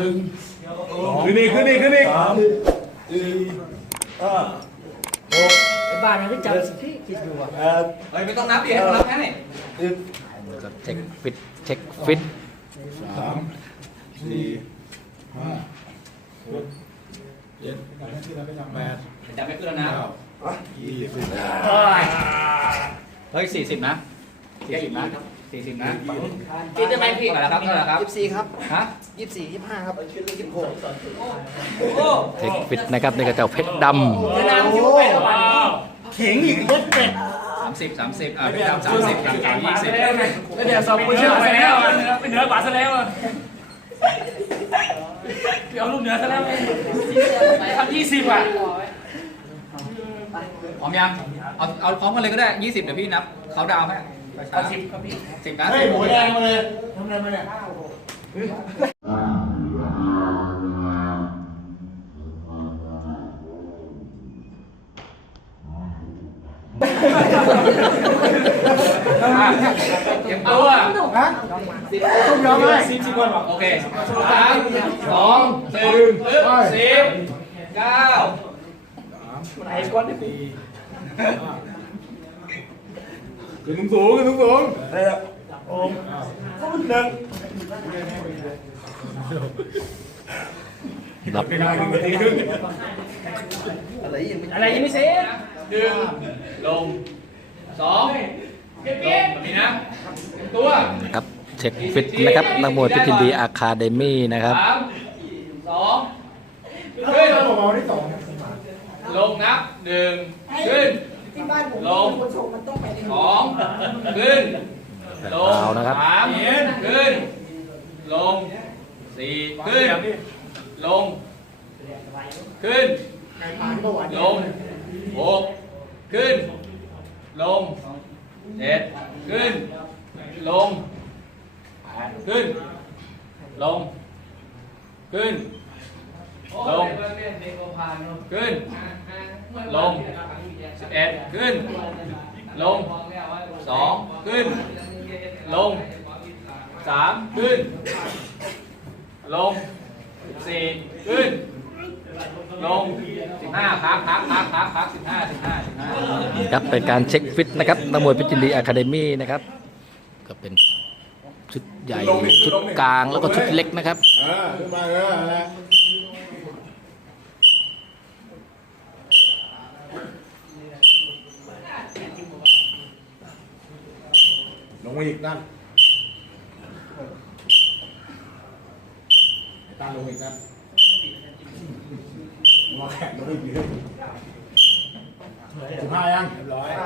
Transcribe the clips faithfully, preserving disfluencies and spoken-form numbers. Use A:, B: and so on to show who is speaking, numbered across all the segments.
A: งขึ้นอีกขึ้นอีกขึ้นอีกสามสี่ห้าหก
B: ไอ้บ้านมันก็จำที่คิดอยู่อ่ะ
A: แปด
C: เฮ้ยไม่ต้องนับดิให้เขานับแค่นี้
A: สิบ
D: ก็เช็คฟิตเช็คฟิต
A: สามสี่ห้าหกเจ็ดแปด
C: จะไม่ขึ้นแล้วนะ
A: เก้ายี่สิบ
C: เฮ้ยสี่สิบนะสี่สิบนะสี่สิบนะ
B: กินได้ไหมพี่
C: เท่าไหร่แล้วครับเท่าไหร่แล้วครับ
B: ยี่สิบสี่ครับ
C: ฮะ
B: ยี่สิบสี่ยี่สิบห้าครับยี่สิบหก
D: เช็คฟิตนะครับนี่ก็เจ้าเพชรด
B: จะนำคิวไปประมาณนี้
A: เข่งอีกรถเป็ด
C: สามสิบสามสิบอ่ะพี่ดำสามสิบสามสิบยี่สิบ
E: แล้วเดี๋ยวสอบคุณเชื่อไปแล้วเป็นเหนือกว่าซะแล้วเอาลูกเหนือซะแล้วทำยี่สิบอ่ะ
C: พร้อมยังเอาเอาพร้อมกันเลยก็ได้ยี่สิบเดี๋ยวพี่นับเขาดาวให้
E: เอาสิบครับพี่
C: สิบนะ
A: เฮ้ยหมูแดงมาเลยทำอะไรมาเนี่ย
C: เตรียมตัว
A: ฮะตุ้มยอมไหม
E: สิบสิบคนบอก
C: โอเคสามสองหนึ่งสิบเก้า
E: ไอ้ก้อนนี่
A: ขึ้นสูงขึ้นสูงเฮ้ยโอ้มหนึ่ง
D: ำรับ
A: ไม่ได้หนึ่งนาทีครึ่ง
B: อะไรยังไม่
E: อะไรยังไม่เสร็จ
C: หนึ่งลงสองลงแบบนี้นะเตรียมตัว
D: นะครับเช็คฟิตนะครับนักมวยเพชรยินดีอะคาเดมี่นะครับ
C: สามสองขึ้น
A: เบาๆที่สอง
C: ลงนับหนึ่งขึ้น
B: ที่บ้านผม
C: ลง
B: คนชมมันต้องไป
C: สองขึ้นลง
D: เอานะครับ
C: สามขึ้นลงสี่ขึ้นลงขึ้นลงหกขึ้นลงเจ็ดขึ้นลงแปดขึ้นลงขึ้นลงขึ้นลงสิบเอ็ดขึ้นลงสองขึ้นลงสามขึ้นลงสี่ขึ้นลงสิบห้าพักพักพักพักพักสิบห้าสิบห้าสิบห้า
D: ครับเป็นการเช็คฟิตนะครับนักมวยเพชรยินดีอะคาเดมี่นะครับก็เป็นชุดใหญ่ชุดกลางแล้วก็ชุดเล็กนะครับ
A: อ่าขึ้นมาเลยนะลงมาอีกนั่นตาลงอีกนะมาแข่งลงอีกเยอะสิบห้ายังเรียบร้อย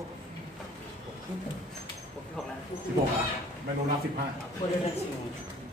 A: สิบหกอ่ะไม่ลงนับสิบห้า